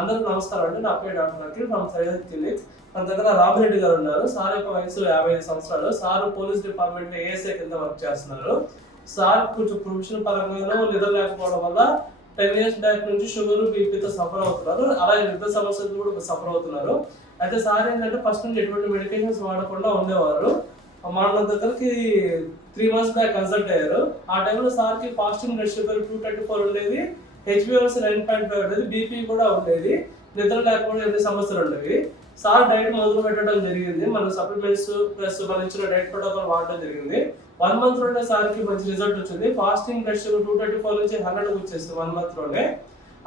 అందరికీ నమస్కారం అండి. నా పేరు doctor Akhil from Syed clinic. మన దగ్గర రామిరెడ్డి గారు ఉన్నారు. సార్ యొక్క వయసు 55 సంవత్సరాలు. సార్ పోలీస్ డిపార్ట్మెంట్ ఏఎస్ఐ కింద వర్క్ చేస్తున్నారు. సార్ కొంచెం ప్రొఫెషనల్ పరంగానూ నిద్ర లేకపోవడం వల్ల 10 ఇయర్స్ బ్యాక్ నుంచి షుగర్, బీపీతో సఫర్ అవుతున్నారు. అలాగే నిద్ర సమస్యలు కూడా సఫర్ అవుతున్నారు. అయితే సార్ ఏంటంటే ఫస్ట్ నుంచి ఎటువంటి మెడికేషన్స్ వాడకుండా ఉండేవారు. మన దగ్గరికి 3 మంత్స్ బ్యాక్ కన్సల్ట్ అయ్యారు. ఆ టైంలో సార్కి ఫాస్టింగ్ బ్లడ్ షుగర్ 234 ఉండేది, హెచ్బిఎవన్సీ 9.5 ఉండేది, బీపీ కూడా ఉండేది, నిద్ర లేకపోవడం ఎన్ని సమస్యలు ఉండేవి. సార్ డైట్ మొదలు పెట్టడం జరిగింది. మన సప్లిమెంట్స్ ప్లస్ మన ఇచ్చిన డైట్ ప్రోటోకాల్ వాడడం జరిగింది. 1 మంత్ లోనే సార్కి మంచి రిజల్ట్ వచ్చింది. ఫాస్టింగ్ బ్లడ్ షుగర్ 234 నుంచి 100 వచ్చేస్తుంది 1 మంత్ లోనే.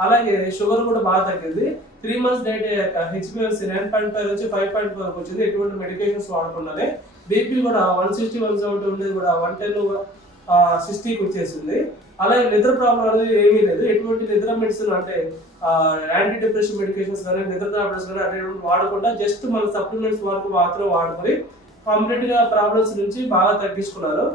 అలాగే షుగర్ కూడా బాగా తగ్గింది. 3 మంత్స్ డైట్ అయ్యాక హెచ్బిఎవన్సీ 9.5 నుంచి 5.4 వరకు వచ్చింది. ఎటువంటి మెడికేషన్స్ వాడకుండానే. బీపీ కూడా 160, 170 ఉండేది కూడా 110, 60కి వచ్చేసింది. అలాగే నిద్ర ప్రాబ్లం అనేది ఏమీ లేదు. ఎటువంటి నిద్ర మెడిసిన్ అంటే యాంటీ డిప్రెషన్ మెడికేషన్స్ కానీ నిద్ర టాబ్లెట్స్ కానీ అటువంటి వాడకుండా జస్ట్ మన సప్లిమెంట్స్ వరకు మాత్రం వాడుకొని కంప్లీట్ గా ప్రాబ్లమ్స్ నుంచి బాగా తగ్గించుకున్నారు.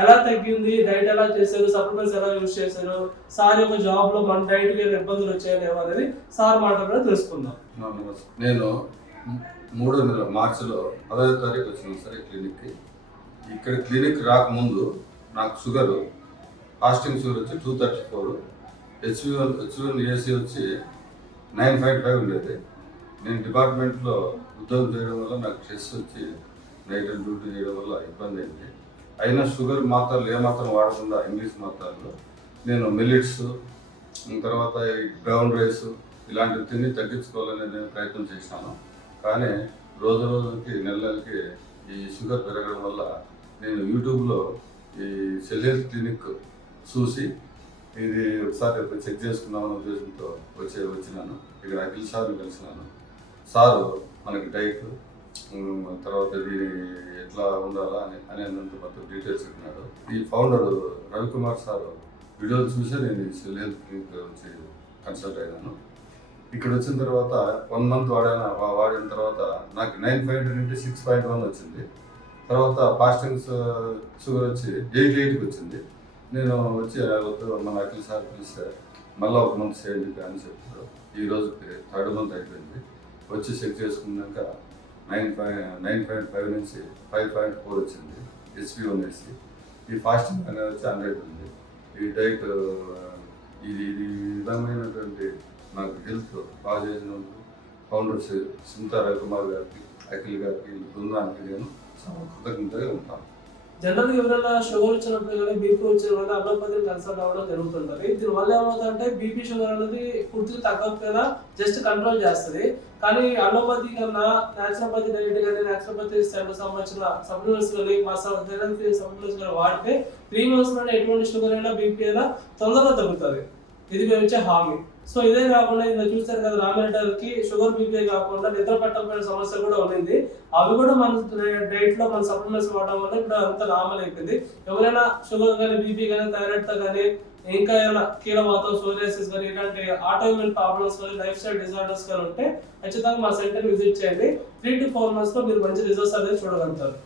ఎలా తగ్గింది, డైట్ ఎలా చేశారు, సప్లిమెంట్స్ ఎలా యూజ్ చేశారు, సార్ యొక్క జాబ్ లో మన డైట్ గా ఇబ్బందులు వచ్చాయని అనేది సార్ మాట్లాడుతూ తెలుసుకుందాం. నేను 3వ నెల మార్చిలో 10వ తారీఖు వచ్చినాను సార్ ఈ క్లినిక్కి. ఇక్కడ క్లినిక్ రాకముందు నాకు షుగర్, ఫాస్టింగ్ షుగర్ వచ్చి 234, హెచ్బిఎవన్సీ వచ్చి 9.5 ఉండేది. నేను డిపార్ట్మెంట్లో ఉద్యోగం చేయడం వల్ల నాకు స్ట్రెస్ వచ్చి నైట్ డ్యూటీ చేయడం వల్ల ఇబ్బంది అయింది. అయినా షుగర్ మాత్రలు ఏమాత్రం వాడకుండా ఇంగ్లీష్ మాత్రలు నేను మిల్లెట్స్, తర్వాత ఈ బ్రౌన్ రైస్ ఇలాంటివి తిని తగ్గించుకోవాలని నేను ప్రయత్నం చేసినాను. కానీ రోజు రోజుకి నెలలకి ఈ షుగర్ పెరగడం వల్ల నేను యూట్యూబ్లో ఈ సెల్యూర్ క్లినిక్ చూసి ఇది ఒకసారి చెక్ చేసుకుందామనే ఉద్దేశంతో వచ్చినాను. ఇక్కడ అఖిల్ సార్ని కలిసినాను. సారు మనకి డైట్, తర్వాత దీని ఎట్లా ఉండాలా అనేంత మొత్తం డీటెయిల్స్ చెప్పినాడు. ఈ ఫౌండర్ రవికుమార్ సారు వీడియోలు చూసే నేను ఈ సెల్యూర్ క్లినిక్ వచ్చి కన్సల్ట్ అయినాను. ఇక్కడ వచ్చిన తర్వాత 1 మంత్ వాడిన తర్వాత నాకు 9.5 నుండి 6.1 వచ్చింది. తర్వాత ఫాస్టింగ్ షుగర్ వచ్చి 88కి వచ్చింది. నేను వచ్చి మన అఖిల్ సార్ పిలిస్తే మళ్ళీ 1 మంత్ చేయండి అని చెప్పారు. ఈ రోజుకి 3rd మంత్ అయిపోయింది. వచ్చి చెక్ చేసుకున్నాక 9.5 నుంచి 5.4 వచ్చింది హెచ్బిఎవన్సీ. ఈ ఫాస్టింగ్ అనేది వచ్చి 100 ఉంది. ఈ డైట్ ఇది విధమైనటువంటి నాకు హెల్త్ బాగా చేసిన ఫౌండర్స్ సింతా రవికుమార్ గారికి, అఖిల్ గారికి, బృందానికి నేను కృతజ్ఞతగా ఉంటాను. జనరల్గా ఎవరైనా షుగర్ వచ్చినప్పుడు కానీ బీపీ వచ్చినప్పుడు అలోపతిని కన్సల్ట్ అవ్వడం జరుగుతుంటుంది. దీనివల్ల ఏమవుతుందంటే బీపీ షుగర్ అనేది పూర్తిగా తగ్గకపోయినా జస్ట్ కంట్రోల్ చేస్తుంది. కానీ అలోపతి కన్నా న్యాచురోపతి డైట్ కానీ న్యాచురోపతి సంబంధించిన సప్లిమెంట్స్ కానీ మా సప్లిమెంట్స్ కానీ వాడితే 3 మంత్స్ లోనే ఎటువంటి షుగర్ అయినా బీపీ అయినా తొందరగా తగ్గుతుంది. ఇది మేము ఇచ్చే హామీ. సో ఇదే కాకుండా ఇలా చూస్తారు కదా, రామిరెడ్డికి షుగర్, బీపీ కాకుండా నిద్ర పట్టకపోయిన సమస్య కూడా ఉంది. అవి కూడా మన డైట్ లో మన సప్లిమెంట్స్ వాడడం వల్ల ఇప్పుడు అంత నార్మల్ అయిపోయింది. ఎవరైనా షుగర్ కానీ, బీపీ కానీ, థైరాయిడ్ తో కానీ, ఇంకా ఏమైనా కీళ్ళవాతం, సోరియాసిస్ కానీ ఇలాంటి ఆటోఇమ్యూన్ ప్రాబ్లమ్స్ కానీ, లైఫ్ స్టైల్ డిజార్డర్స్ కానీ ఉంటే ఖచ్చితంగా మా సెంటర్ విజిట్ చేయండి. 3 to 4 months లో మీరు మంచి రిజల్ట్స్ అనేది చూడగలుగుతారు.